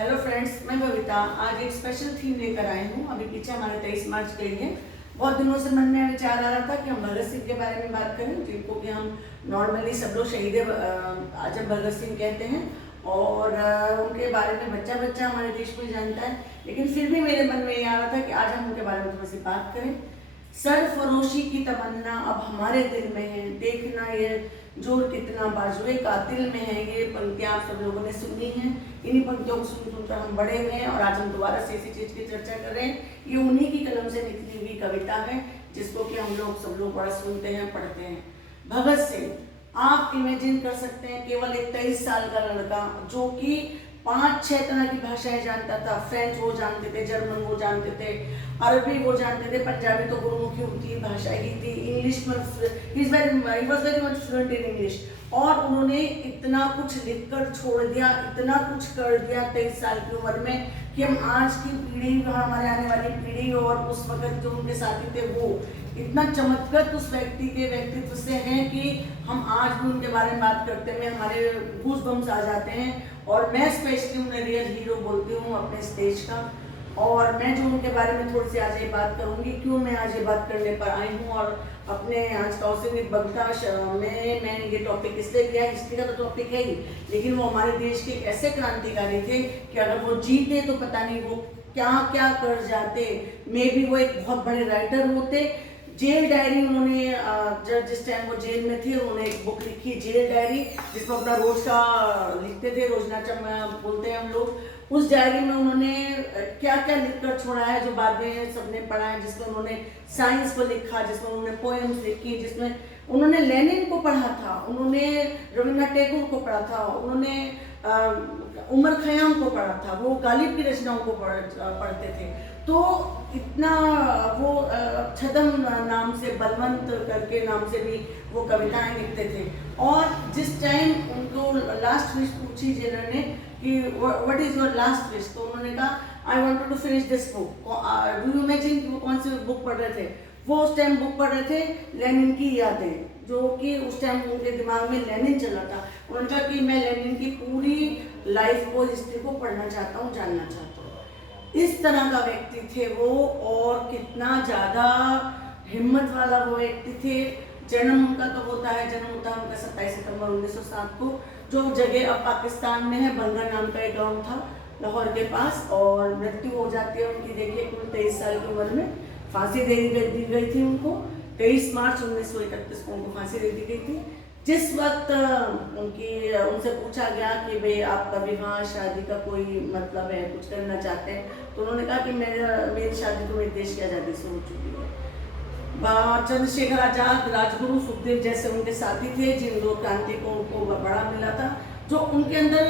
Hello friends, मैं बबीता आज एक स्पेशल थीम लेकर आई हूँ। अभी पीछे हमारे 23 मार्च के लिए बहुत दिनों से मन में विचार आ रहा था कि हम भगत सिंह के बारे में बात करें, जिनको कि हम नॉर्मली सब लोग शहीद आजम भगत सिंह कहते हैं। और उनके बारे में बच्चा बच्चा हमारे देश में जानता है, लेकिन फिर भी मेरे मन में ये आ रहा था कि आज हम उनके बारे में थोड़ी सी बात करें। सरफरोशी की तमन्ना अब हमारे दिल में है, देखना ये जोर कितना बाजुए कातिल में है। ये पंक्तियां आप सब लोगों ने सुनी हैं। इन्हीं पंक्तियों को सुन सुनकर हम बड़े हुए हैं और आज हम दोबारा से इसी चीज की चर्चा कर रहे हैं। ये उन्हीं की कलम से निकली हुई कविता है, जिसको कि हम लोग सब लोग बड़ा सुनते हैं, पढ़ते हैं। भगत सिंह, आप इमेजिन कर सकते हैं, केवल एक 23 साल का लड़का जो कि 5-6 तरह की भाषाएं जानता था। फ्रेंच वो जानते थे, जर्मन वो जानते थे, अरबी वो जानते थे, पंजाबी तो गुरुमुखी उनकी भाषा ही थी। इंग्लिश में he was very much fluent in English. और उन्होंने इतना कुछ लिखकर छोड़ दिया, इतना कुछ कर दिया 23 साल की उम्र में, कि हम आज की पीढ़ी, हमारे आने वाली पीढ़ी और उस वक्त जो उनके साथी थे, वो इतना चमत्कृत उस व्यक्ति के व्यक्तित्व से हैं कि हम आज भी उनके बारे में बात करते हैं हमारे गूज बम्स आ जाते हैं। और मैं स्पेशली उन्हें रियल हीरो बोलती हूँ अपने स्टेज का। और मैं जो उनके बारे में थोड़ी सी आज ये बात करूँगी, क्यों मैं आज ये बात करने पर आई हूँ। और अपने आज काउंसिल विद बबीता में मैं ये टॉपिक इसलिए लिया, हिस्ट्री का तो टॉपिक है ही, लेकिन वो हमारे देश के ऐसे क्रांतिकारी थे कि अगर वो जीते तो पता नहीं वो क्या क्या कर जाते। मे बी वो एक बहुत बड़े राइटर होते। जेल डायरी उन्होंने, जब जिस टाइम वो जेल में थे, उन्होंने एक बुक लिखी जेल डायरी, जिसमें अपना रोज का लिखते थे, रोजनामा बोलते हैं हम लोग। उस डायरी में उन्होंने क्या क्या लिखकर छोड़ा है, जो बाद में सबने पढ़ा है। जिसमें उन्होंने साइंस को लिखा, जिसमें उन्होंने पोएम्स लिखी, जिसमें उन्होंने लेनिन को पढ़ा था, उन्होंने रविन्द्रनाथ टैगोर को पढ़ा था, उन्होंने उमर खयाम को पढ़ा था, वो गालिब की रचनाओं को पढ़ते थे। तो इतना वो छदम नाम से, बलवंत करके नाम से भी वो कविताएं लिखते थे। और जिस टाइम उनको लास्ट विश पूछी जेलर ने कि what is your last wish, तो उन्होंने कहा I wanted to finish this book. Do you imagine कि वो कौन सी बुक पढ़ रहे थे? वो उस टाइम बुक पढ़ रहे थे लेनिन की यादें, जो कि उस टाइम उनके दिमाग में लेनिन चला था। उन्होंने कहा कि मैं लेनिन की पूरी लाइफ को, हिस्ट्री को पढ़ना चाहता हूँ, जानना चाहता हूँ। इस तरह का व्यक्ति थे वो। और कितना ज़्यादा हिम्मत वाला वो व्यक्ति थे। जन्म उनका कब होता है? जन्म होता है उनका 27 सितंबर 1907 को, जो जगह अब पाकिस्तान में है, बंगा नाम का एक गाँव था लाहौर के पास। और मृत्यु हो जाती है उनकी, देखिए, कुल 23 साल की उम्र में फांसी दी गई थी उनको। 23 मार्च 1931 को उनको फांसी दे दी गई थी। जिस वक्त उनसे पूछा गया कि भाई आपका विवाह शादी का कोई मतलब है, कुछ करना चाहते हैं, तो उन्होंने कहा कि मेरी शादी तो मेरे देश की आज़ादी से हो चुकी है। चंद्रशेखर आजाद, राजगुरु, सुखदेव जैसे उनके साथी थे, जिन दो क्रांति को उनको बड़ा मिला था, जो उनके अंदर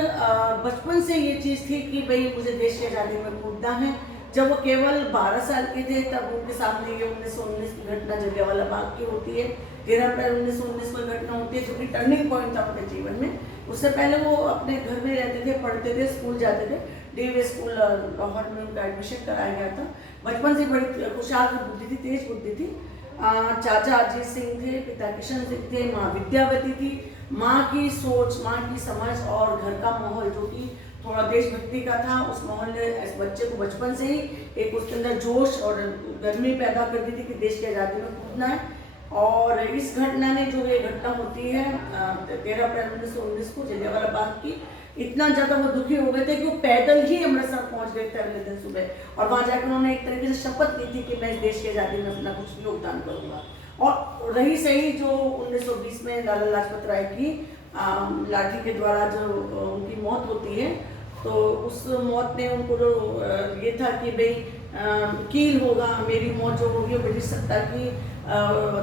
बचपन से ये चीज़ थी कि भाई मुझे देश की आज़ादी में कूदना है। जब वो केवल 12 साल के थे, तब उनके सामने ये 1919 की घटना जलियांवाला बाग की होती है। 13 अप्रैल 1919 को घटना होती है, जो कि टर्निंग पॉइंट था उनके जीवन में। उससे पहले वो अपने घर में रहते थे, पढ़ते थे, स्कूल जाते थे। डीवी स्कूल लाहौर में उनका एडमिशन कराया गया था। बचपन से बड़ी खुशहाल बुद्धि थी, तेज बुद्धि थी। चाचा अजीत सिंह थे, पिता किशन सिंह थे, माँ विद्यावती थी। माँ की सोच, माँ की समझ और घर का माहौल जो कि थोड़ा देशभक्ति का था, उस माहौल ने इस बच्चे को बचपन से ही एक उसके अंदर जोश और गर्मी पैदा कर दी थी कि देश की आज़ादी में कूदना है। और इस घटना ने, जो ये घटना होती है 13 अप्रैल 1919 को जलियांवाला बाग की, इतना ज़्यादा वो दुखी हो गए थे कि वो पैदल ही अमृतसर पहुंच गए थे अगले दिन सुबह। और वहाँ जाकर उन्होंने एक तरीके से शपथ ली थी कि मैं इस देश की आज़ादी में अपना कुछ योगदान करूँगा। और रही सही जो 1920 में लाला लाजपत राय की लाठी के द्वारा जो उनकी मौत होती है, तो उस मौत ने उनको जो ये था कि भाई कील होगा, मेरी मौत जो होगी वो ब्रिटिश सत्ता की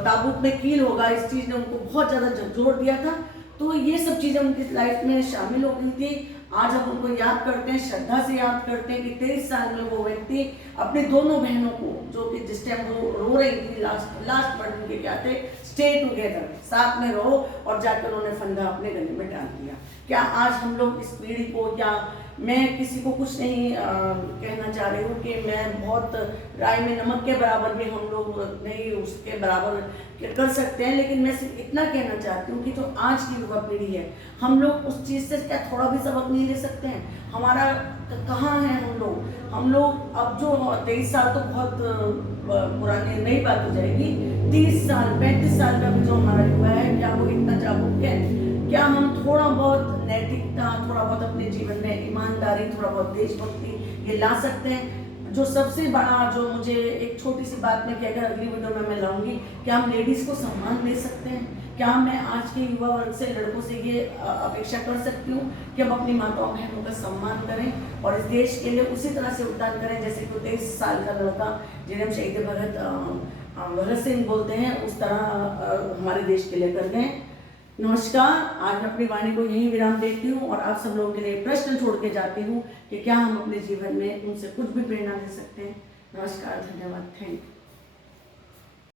ताबूत में कील होगा, इस चीज़ ने उनको बहुत ज़्यादा झकझोर दिया था। तो ये सब चीज़ें उनकी लाइफ में शामिल हो गई थी। आज हम उनको याद करते हैं, श्रद्धा से याद करते हैं कि 23 साल में वो व्यक्ति अपने दोनों बहनों को, जो कि जिस टाइम वो रो रही थी, लास्ट वर्ड उनके क्या थे, स्टे टुगेदर, साथ में रहो, और जाकर उन्होंने फंदा अपने गले में डाल दिया। क्या आज हम लोग इस पीढ़ी को या मैं किसी को कुछ नहीं कहना चाह रही हूँ कि मैं बहुत राय में नमक के बराबर भी हम लोग नहीं उसके बराबर कर सकते हैं, लेकिन मैं सिर्फ इतना कहना चाहती हूँ कि जो आज की युवा पीढ़ी है, हम लोग उस चीज़ से क्या थोड़ा भी सबक नहीं ले सकते हैं? हमारा कहाँ है हम लोग अब जो 23 साल तो बहुत पुरानी नई बात हो जाएगी, 30 साल 35 साल का भी जो हमारा युवा है, क्या वो इतना जागरूक है? क्या हम थोड़ा बहुत नैतिकता, थोड़ा बहुत अपने जीवन में ईमानदारी, थोड़ा बहुत देशभक्ति ये ला सकते हैं? जो सबसे बड़ा, जो मुझे एक छोटी सी बात में कहकर अगली वीडियो में मैं लाऊंगी, क्या हम लेडीज़ को सम्मान दे सकते हैं? क्या मैं आज के युवा वर्ग से, लड़कों से ये अपेक्षा कर सकती हूँ कि हम अपनी माताओं बहनों का सम्मान करें और इस देश के लिए उसी तरह से योगदान करें जैसे कि 23 साल का लड़का जिन्हें हम शहीद भगत सिंह बोलते हैं, उस तरह हमारे देश के लिए कर गए। नमस्कार, आज मैं अपनी वाणी को यहीं विराम देती हूँ और आप सब लोगों के लिए प्रश्न छोड़ के जाती हूँ कि क्या हम अपने जीवन में उनसे कुछ भी प्रेरणा ले सकते हैं। नमस्कार, धन्यवाद, थैंक यू।